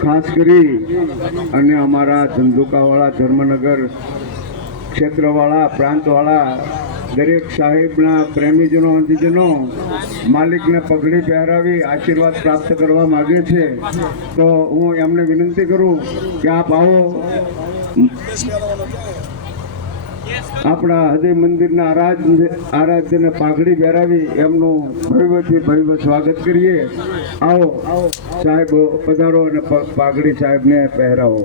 ખાસ કરી અને અમારા ધંધુકાવાળા ધર્મનગર ક્ષેત્રવાળા પ્રાંતવાળા દરેક સાહેબના પ્રેમીજનો અંતિજનો માલિકને પગડી પહેરાવી આશીર્વાદ પ્રાપ્ત કરવા માગે છે. તો હું એમને વિનંતી કરું કે આપ આવો, આપણા હૃદય મંદિરના આરાધ્યને પાઘડી પહેરાવી એમનું ભવ્યથી ભવ્ય સ્વાગત કરીએ. આવો સાહેબ, પધારો અને પાઘડી સાહેબને પહેરાવો.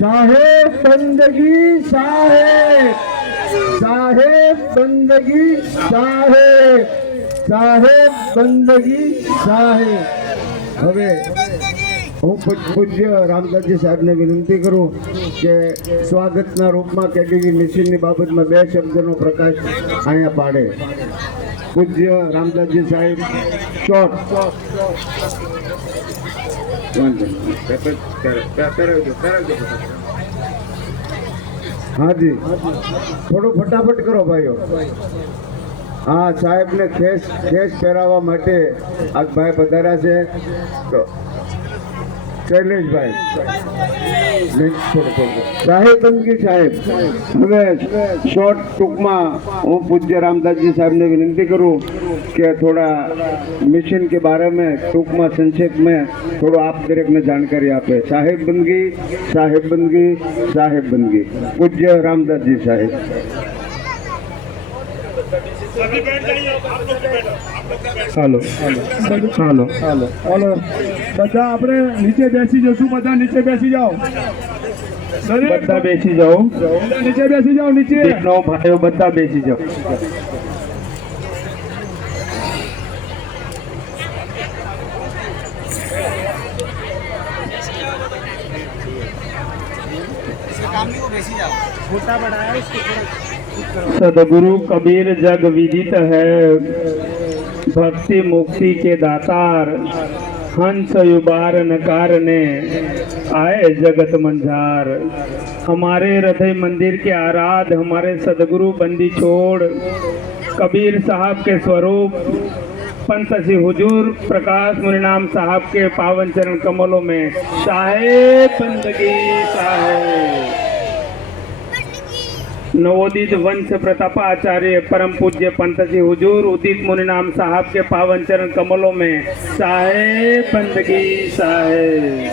સાહેબ બંદગી સાહેબ, સાહેબ બંદગી સાહેબ, સાહેબ બંદગી સાહેબ. હવે હું પૂજ્ય રામદાસજી સાહેબને વિનંતી કરું કે સ્વાગતના રૂપમાં કેડીવી મિશનની બાબતમાં 2 શબ્દનો પ્રકાશ અહીંયા પાડે. પૂજ્ય રામદાસજી સાહેબ શોર્ટ. હાજી, થોડું ફટાફટ કરો ભાઈઓ. હા, સાહેબને ખેસ પહેરાવવા માટે આ ભાઈ પધાર્યા છે. તો શૈલેષભાઈ સાહેબ બંદગી સાહેબ. હવે શોર્ટ ટૂંકમાં હું પૂજ્ય रामदास जी साहब ने विनती करूं कि थोड़ा मिशन के बारे में टूंकમાં संक्षेप में थोड़ा आप दरेक ने जानकारी आपे. साहेब બંદગી, साहेब બંદગી, साहेब બંદગી. पूज्य रामदास जी साहेब. હાલો હાલો હાલો હાલો, બધા આપણે નીચે બેસી જશું. બધા નીચે બેસી જાઓ, બધા બેસી જાઓ, નીચે બેસી જાઓ. નીચે ભાઈઓ બધા બેસી જાઓ. सदगुरु कबीर जग विदित है, भक्ति मुक्ति के दातार, हंस युबार नकार ने आए जगत मंझार. हमारे हृदय मंदिर के आराध हमारे सदगुरु बंदी छोड़ कबीर साहब के स्वरूप पंत श्री हुजूर प्रकाश मुनिनाम साहब के पावन चरण कमलों में साहेब बंदगी साहेब. नवोदित वंश प्रतापाचार्य परम पूज्य पंत श्री हुजूर उदित मुनिनाम साहब के पावन चरण कमलों में साहेब बंदगी साहेब.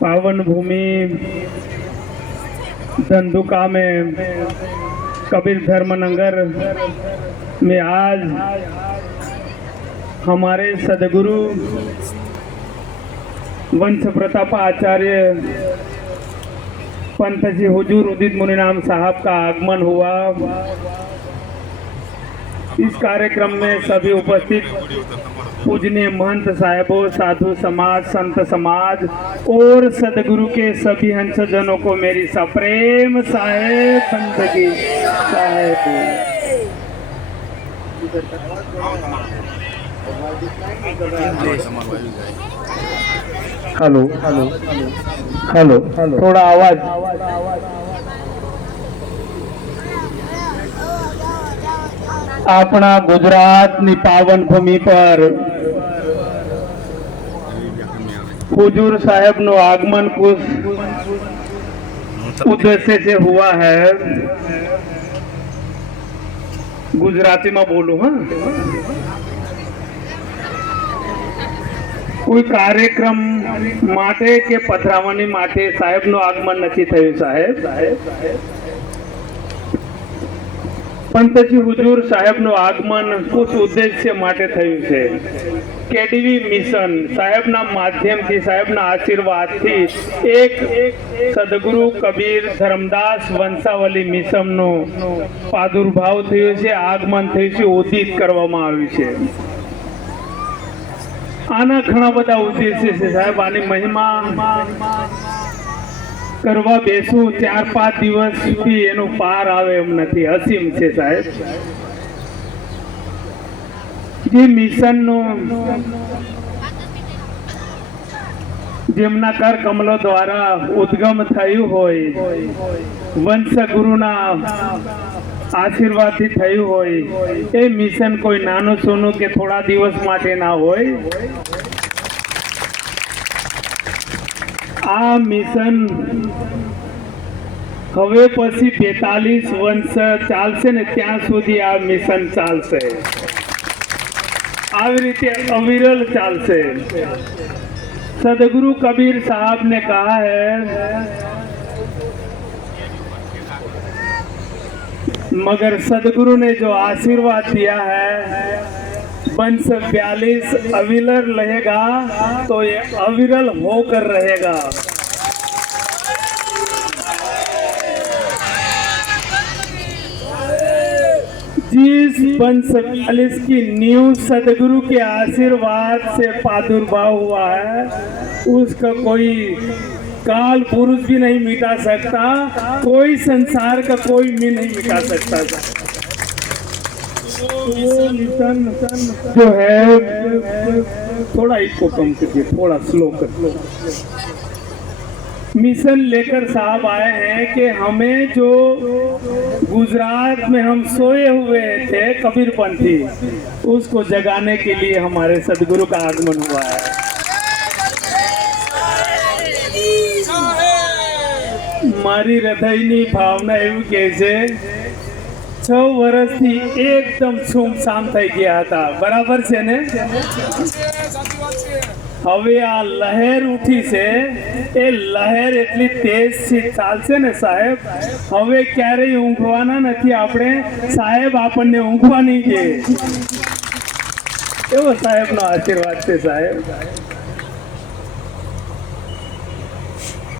पावन भूमि धंधुका में कबीर धर्मनगर में आज हमारे सदगुरु वंश प्रताप आचार्य पंत जी हुजूर उदित मुनिनाम साहब का आगमन हुआ. इस कार्यक्रम में सभी उपस्थित पूजनीय महंत साहेबों, साधु समाज, संत समाज और सदगुरु के सभी हंसजनों को मेरी सप्रेम साहेब बंदगी साहेब. हेलो हेलो हेलो, थोड़ा आवाज. આપણા ગુજરાતની પાવન ભૂમિ પર हुजूर साहब नो आगमन कुछ उद्देश्य से हुआ है. गुजराती में बोलू. हाँ, कोई कार्यक्रम माटे के पधरावनी माटे साहेब नो आगमन नहीं थयुं. साहेब पंतजी हुजूर साहेब नो आगमन कुछ उद्देश्य माटे थयुं छे. केडीवी मिशन साहेब ना माध्यम थी, साहेब ना आशीर्वाद थी एक सदगुरु कबीर धर्मदास वंशावली मिशन नो प्रादुर्भाव थयो छे, आगमन थयुं छे, उदित करवामां आव्युं छे. आना घणा बधा उद्देश्य छे साहेब. आनी महिमा करवा बेसू 4-5 दिवस सुधी एनो पार आवे एम नथी. असीम छे साहेब. જે મિશનનો જેમના કર કમલો દ્વારા ઉદ્ગમ થયું હોય, વંશ ગુરુના આશીર્વાદથી થયું હોય, એ મિશન કોઈ નાનું સોનું કે થોડા દિવસ માટે ના હોય. આ મિશન હવે પછી 42 વર્ષ ચાલશે ને ત્યાં સુધી આ મિશન ચાલશે. આવી રીતે અવિરલ ચાલશે. सदगुरु कबीर साहब ने कहा है, मगर सदगुरु ने जो आशीर्वाद दिया है, वंश 42 अविरल रहेगा तो ये अविरल होकर रहेगा. जिस वंश 42 की नींव सदगुरु के आशीर्वाद से प्रादुर्भाव हुआ है, उसका कोई काल पुरुष भी नहीं मिटा सकता, कोई संसार का कोई भी नहीं मिटा सकता. वो मिशन जो है, थोड़ा इसको कम करिए, थोड़ा स्लो कर. मिशन लेकर साहब आए हैं कि हमें जो गुजरात में हम सोए हुए थे कबीरपंथी, उसको जगाने के लिए हमारे सदगुरु का आगमन हुआ है. મારી હૃદયની ભાવના એવું કહે છે, 6 વર્ષથી એકદમ સુમસામ થઈ ગયા હતા. બરાબર છે ને? હવે આ લહેર ઉઠી છે, એ લહેર એટલી તેજથી ચાલશે ને સાહેબ, હવે ક્યારેય ઊંઘવાના નથી આપણે. સાહેબ આપણને ઊંઘવા નહીં દે, એવો સાહેબનો આશીર્વાદ છે સાહેબ.